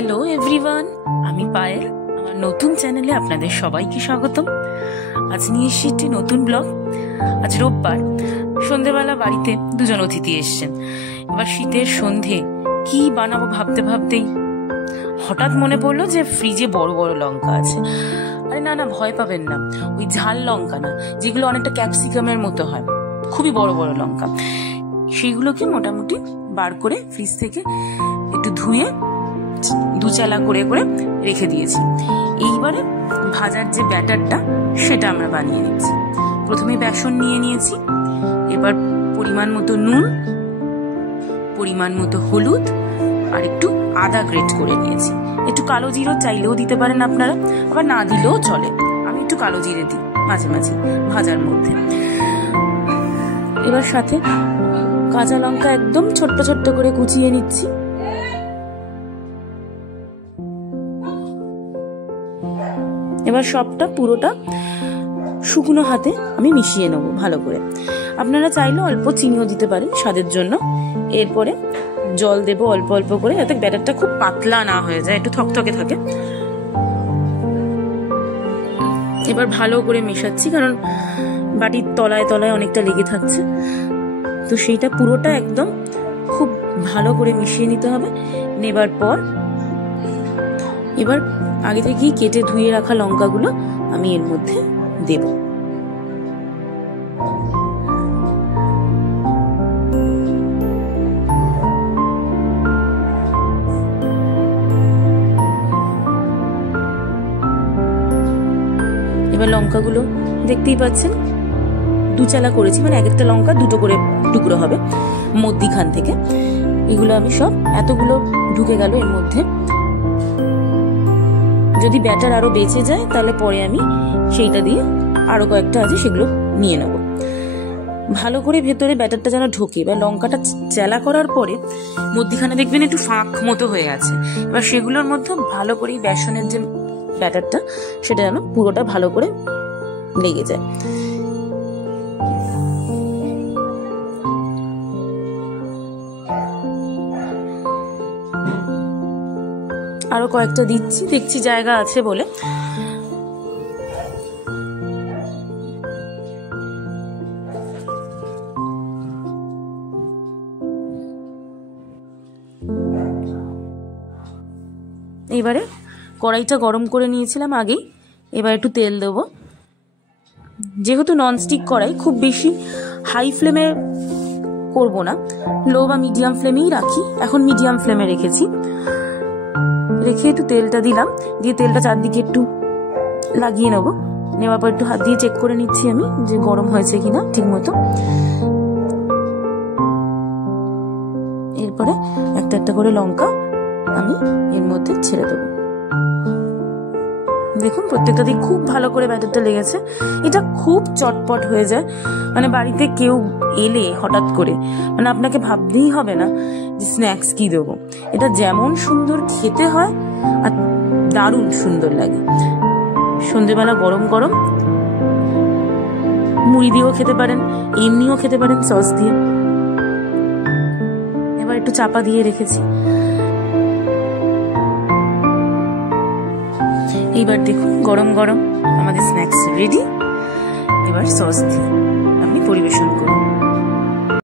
Hello everyone, আমি পায়েল। আমার নতুন চ্যানেলে আপনাদের সবাইকে স্বাগতম। আজ নিয়ে এসেছি একটি নতুন ব্লগ। আজ রোববার সন্ধেবেলা বাড়িতে দুজন অতিথি এসছেন। এবার শীতের সন্ধে কি বানাবো ভাবতে ভাবতেই হঠাৎ মনে পড়লো যে ফ্রিজে বড় বড় লঙ্কা আছে। আরে না না, ভয় পাবেন না, ওই ঝাল লঙ্কা না, যেগুলো অনেকটা ক্যাপসিকামের মতো হয়, খুবই বড় বড় লঙ্কা। সেইগুলোকে মোটামুটি বার করে ফ্রিজ থেকে একটু ধুয়ে দুচালা করে করে রেখে দিয়েছি। এইবারে ভাজার যে ব্যাটারটা সেটা আমরা বানিয়ে নিচ্ছি। প্রথমে বেসন নিয়ে নিয়েছি, এবার পরিমাণ মতো নুন, পরিমাণ মতো হলুদ আর একটু আদা গ্রেট করে নিয়েছি। একটু কালো জিরে চাইলেও দিতে পারেন আপনারা, আবার না দিলেও চলে। আমি একটু কালো জিরে দিই মাঝে মাঝে ভাজার মধ্যে। এবার সাথে কাঁচা লঙ্কা একদম ছোট্ট ছোট্ট করে কুচিয়ে নিচ্ছি। এবার সবটা পুরোটা শুকনো হাতে আমি মিশিয়ে নেবো ভালো করে। আপনারা চাইলে অল্প চিনিও দিতে পারেন স্বাদের জন্য। এরপরে জল দেবো অল্প অল্প করে, যাতে ব্যাটারটা খুব পাতলা না হয়ে যায়, একটু থকথকে থাকে। এবার ভালো করে মেশাচ্ছি, কারণ বাটির তলায় তলায় অনেকটা লেগে থাকছে, তো সেইটা পুরোটা একদম খুব ভালো করে মিশিয়ে নিতে হবে। নেবার পর এবার আগে থেকেই কেটে ধুয়ে রাখা লঙ্কাগুলো আমি এর মধ্যে দেব। এবার লঙ্কাগুলো দেখতেই পাচ্ছেন দুচালা করেছি, মানে এক একটা লঙ্কা দুটো করে টুকরো হবে মধ্যিখান থেকে। এগুলো আমি সব এতগুলো ঢুকে গেল এর মধ্যে। যদি ব্যাটার আরো বেঁচে যায় তাহলে পরে আমি সেইটা দিয়ে আরো কয়েকটা আছে সেগুলো নিয়ে নেব। ভালো করে ভেতরে ব্যাটারটা যেন ঢোকে। এবার লঙ্কাটা চেলা করার পরে মধ্যিখানে দেখবেন একটু ফাঁক মতো হয়ে আছে। এবার সেগুলোর মধ্যে ভালো করে বেসনের যে ব্যাটারটা সেটা যেন পুরোটা ভালো করে লেগে যায়। আরো কয়েকটা দিচ্ছি, দেখছি জায়গা আছে বলে। এবারে কড়াইটা গরম করে নিয়েছিলাম আগেই, এবার একটু তেল দেবো। যেহেতু ননস্টিক কড়াই, খুব বেশি হাই ফ্লেমে করব না, লো বা মিডিয়াম ফ্লেমেই রাখি। এখন মিডিয়াম ফ্লেমে রেখেছি। রেখে একটু তেলটা দিলাম, দিয়ে তেলটা চারদিকে একটু লাগিয়ে নেবো। নেওয়ার পর একটু হাত দিয়ে চেক করে নিচ্ছি আমি যে গরম হয়েছে কিনা ঠিক মতো। এরপরে একটা একটা করে লঙ্কা আমি এর মধ্যে ছেড়ে দেবো। দেখুন প্রত্যেকটা দিক খুব ভালো করে ব্যাটারটা লেগেছে। এটা খুব চটপট হয়ে যায়, মানে বাড়িতে কেউ এলে হঠাৎ করে, মানে আপনাকে ভাবতেই হবে না যে স্ন্যাক্স কি দেবো। এটা যেমন সুন্দর খেতে হয় আর দারুণ সুন্দর লাগে। সন্ধ্যেবেলা গরম গরম মুড়ি দিয়েও খেতে পারেন, এমনিও খেতে পারেন সস দিয়ে। এবার একটু চাপা দিয়ে রেখেছি। এইবার দেখুন গরম গরম আমাদের স্ন্যাক্স রেডি। এবার সস দিয়ে আপনি পরিবেশন করুন।